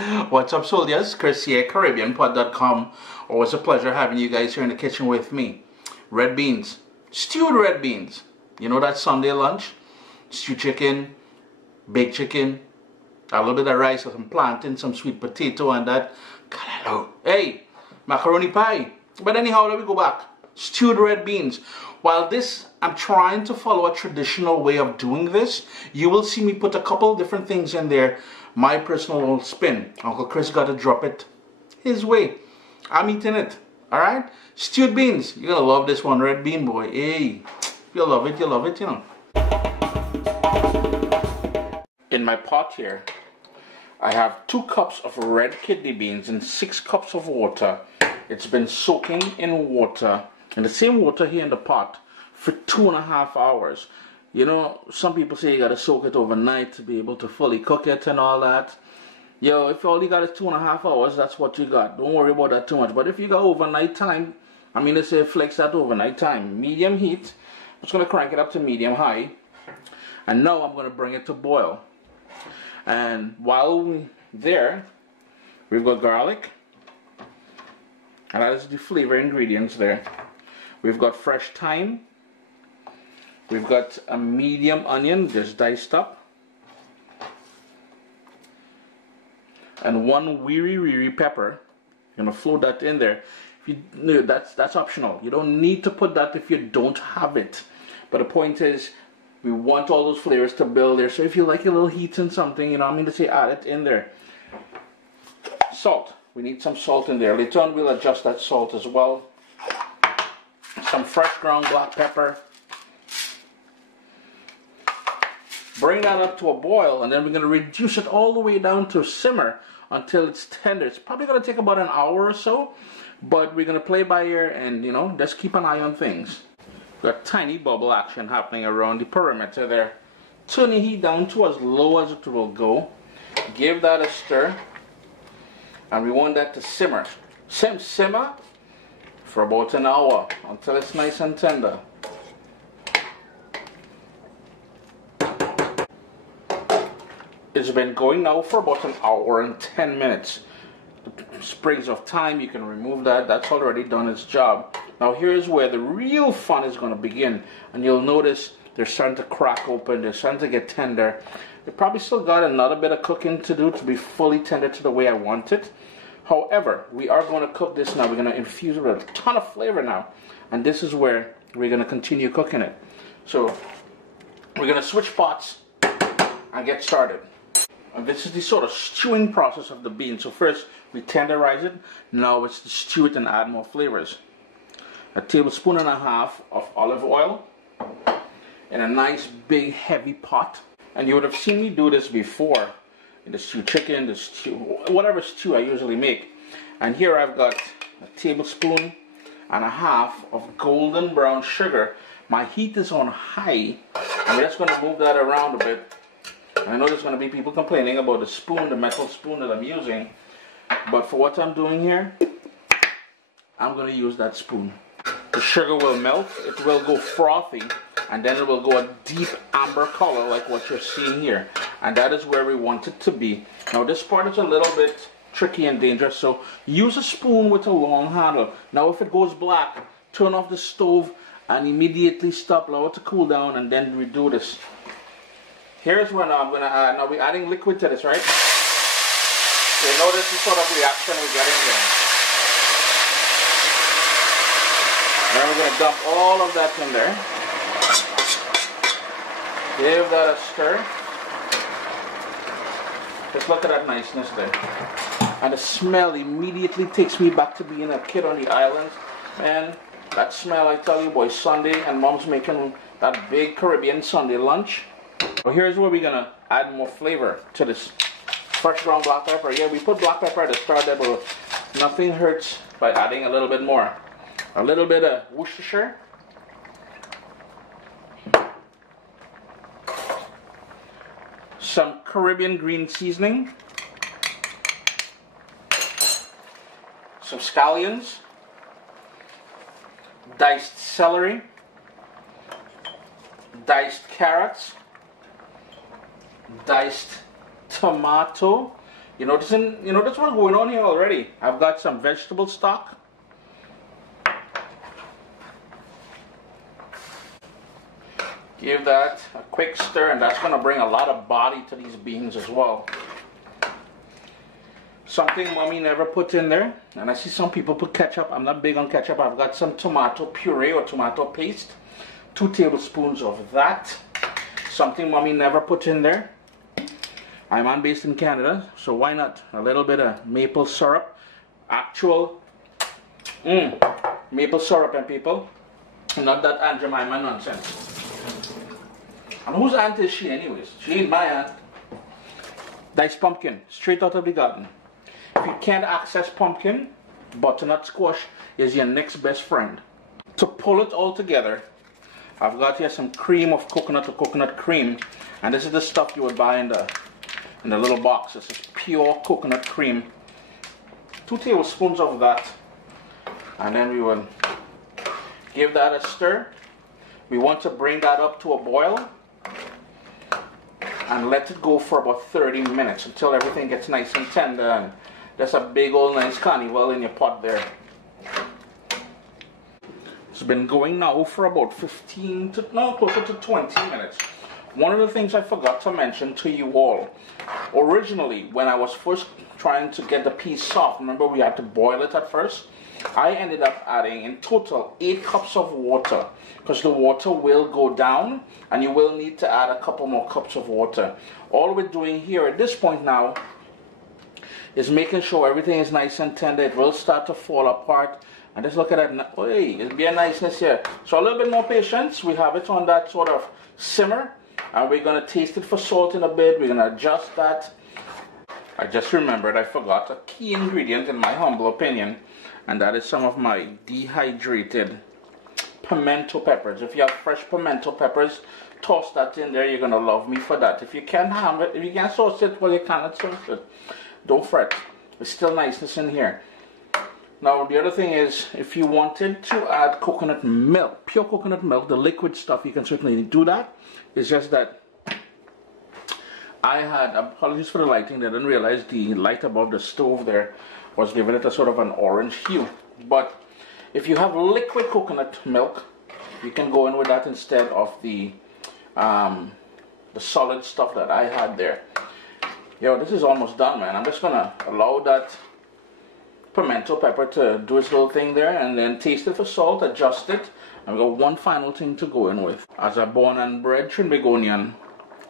What's up, soldiers? Chris here, CaribbeanPod.com. Always a pleasure having you guys here in the kitchen with me. Red beans, stewed red beans. You know that Sunday lunch? Stewed chicken, baked chicken, a little bit of rice, some plantain, some sweet potato, and that. Hey, macaroni pie. But anyhow, let me go back. Stewed red beans. While this, I'm trying to follow a traditional way of doing this. You will see me put a couple different things in there. My personal little spin. Uncle Chris got to drop it his way. I'm eating it. Alright? Stewed beans. You're going to love this one. Red bean boy. Hey. You'll love it. You'll love it, you know. In my pot here, I have 2 cups of red kidney beans and 6 cups of water. It's been soaking in water, in the same water here in the pot, for 2.5 hours. You know, some people say you gotta soak it overnight to be able to fully cook it and all that. Yo, if all you got is 2.5 hours, that's what you got. Don't worry about that too much. But if you got overnight time, I mean, they say flex that overnight time. Medium heat. I'm just gonna crank it up to medium high. And now I'm gonna bring it to boil. And while we're there, we've got garlic. And that is the flavor ingredients there. We've got fresh thyme. We've got a medium onion, just diced up. And 1 wiri pepper. You're gonna float that in there. If you, no, that's optional. You don't need to put that if you don't have it. But the point is, we want all those flavors to build there. So if you like a little heat in something, you know, I mean to say, add it in there. Salt. We need some salt in there. Later on, we'll adjust that salt as well. Some fresh ground black pepper. Bring that up to a boil, and then we're going to reduce it all the way down to simmer until it's tender. It's probably going to take about an hour or so, but we're going to play by ear and, you know, just keep an eye on things. Got tiny bubble action happening around the perimeter there. Turn the heat down to as low as it will go. Give that a stir. And we want that to simmer. Simmer for about an hour until it's nice and tender. It's been going now for about an hour and 10 minutes. The sprigs of thyme, you can remove that. That's already done its job. Now here's where the real fun is going to begin. And you'll notice they're starting to crack open. They're starting to get tender. They probably still got another bit of cooking to do to be fully tender to the way I want it. However, we are going to cook this now. We're going to infuse it with a ton of flavor now. And this is where we're going to continue cooking it. So we're going to switch pots and get started. And this is the sort of stewing process of the beans. So first we tenderize it. Now it's to stew it and add more flavors. 1.5 tablespoons of olive oil in a nice big heavy pot. And you would have seen me do this before in the stewed chicken, the stew, whatever stew I usually make. And here I've got 1.5 tablespoons of golden brown sugar. My heat is on high, and we're just going to move that around a bit. And I know there's going to be people complaining about the spoon, the metal spoon that I'm using, but for what I'm doing here, I'm going to use that spoon. The sugar will melt, it will go frothy, and then it will go a deep amber color like what you're seeing here. And that is where we want it to be. Now this part is a little bit tricky and dangerous, so use a spoon with a long handle. Now if it goes black, turn off the stove and immediately stop, allow it to cool down, and then redo this. Here's where now I'm going to add, now we're adding liquid to this, right? So you notice the sort of reaction we're getting here. Then we're going to dump all of that in there. Give that a stir. Just look at that niceness there. And the smell immediately takes me back to being a kid on the islands. And that smell, I tell you, boy, Sunday, and Mom's making that big Caribbean Sunday lunch. So here's where we're going to add more flavor to this fresh ground black pepper. Yeah, we put black pepper at the start there, but nothing hurts by adding a little bit more. A little bit of Worcestershire. Some Caribbean green seasoning. Some scallions. Diced celery. Diced carrots. Diced tomato. You notice what's going on here already. I've got some vegetable stock. Give that a quick stir, and that's going to bring a lot of body to these beans as well. Something mommy never put in there, and I see some people put ketchup. I'm not big on ketchup. I've got some tomato puree or tomato paste. 2 tablespoons of that. Something mommy never put in there. I'm based in Canada, so why not? A little bit of maple syrup. Actual maple syrup, and people. Not that Aunt Jemima nonsense. And whose aunt is she anyways? She ain't my aunt. Diced pumpkin, straight out of the garden. If you can't access pumpkin, butternut squash is your next best friend. To pull it all together, I've got here some cream of coconut or coconut cream, and this is the stuff you would buy in the little box. This is pure coconut cream. 2 tablespoons of that, and then we will give that a stir. We want to bring that up to a boil and let it go for about 30 minutes until everything gets nice and tender, and there's a big old nice carnival in your pot there. It's been going now for about closer to 20 minutes. One of the things I forgot to mention to you all, originally when I was first trying to get the peas soft, remember we had to boil it at first? I ended up adding in total 8 cups of water, because the water will go down and you will need to add a couple more cups of water. All we're doing here at this point now is making sure everything is nice and tender. It will start to fall apart, and just look at that. Hey, it'll be a niceness here. So a little bit more patience. We have it on that sort of simmer, and we're going to taste it for salt in a bit. We're going to adjust that. I just remembered I forgot a key ingredient in my humble opinion, and that is some of my dehydrated pimento peppers. If you have fresh pimento peppers, toss that in there. You're going to love me for that. If you can't have it, if you can't sauce it, well, you cannot sauce it. Don't fret. There's still niceness in here. Now, the other thing is, if you wanted to add coconut milk, pure coconut milk, the liquid stuff, you can certainly do that. It's just that I had, apologies for the lighting, I didn't realize the light above the stove there was giving it a sort of an orange hue. But if you have liquid coconut milk, you can go in with that instead of the solid stuff that I had there. Yo, this is almost done, man. I'm just gonna allow that pimento pepper to do its little thing there, and then taste it for salt, adjust it, and we got one final thing to go in with. As a born and bred Trinbagonian,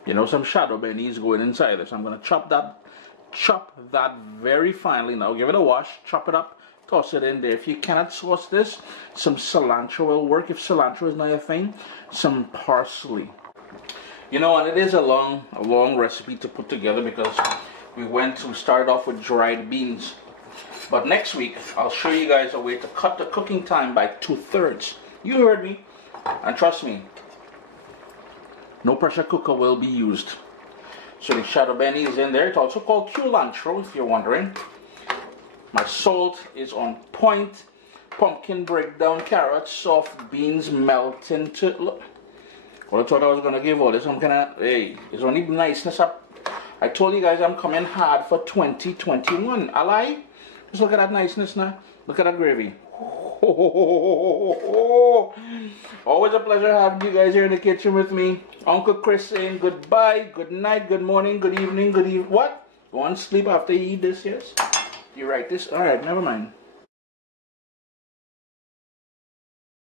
you know, some shado benis going inside this. I'm gonna chop that very finely now. Give it a wash, chop it up, toss it in there. If you cannot sauce this, some cilantro will work. If cilantro is not your thing, some parsley. You know, and it is a long recipe to put together, because we started off with dried beans. But next week, I'll show you guys a way to cut the cooking time by 2/3. You heard me. And trust me, no pressure cooker will be used. So the shado beni is in there. It's also called culantro, if you're wondering. My salt is on point. Pumpkin breakdown, carrots, soft beans melt into... Look. Well, I thought I was going to give all this some kind of... Hey, it's only niceness up. I told you guys I'm coming hard for 2021. I lie? Just look at that niceness now. Look at that gravy. Always a pleasure having you guys here in the kitchen with me. Uncle Chris saying goodbye, good night, good morning, good evening, what? Go on sleep after you eat this, yes? You write this? Alright, never mind.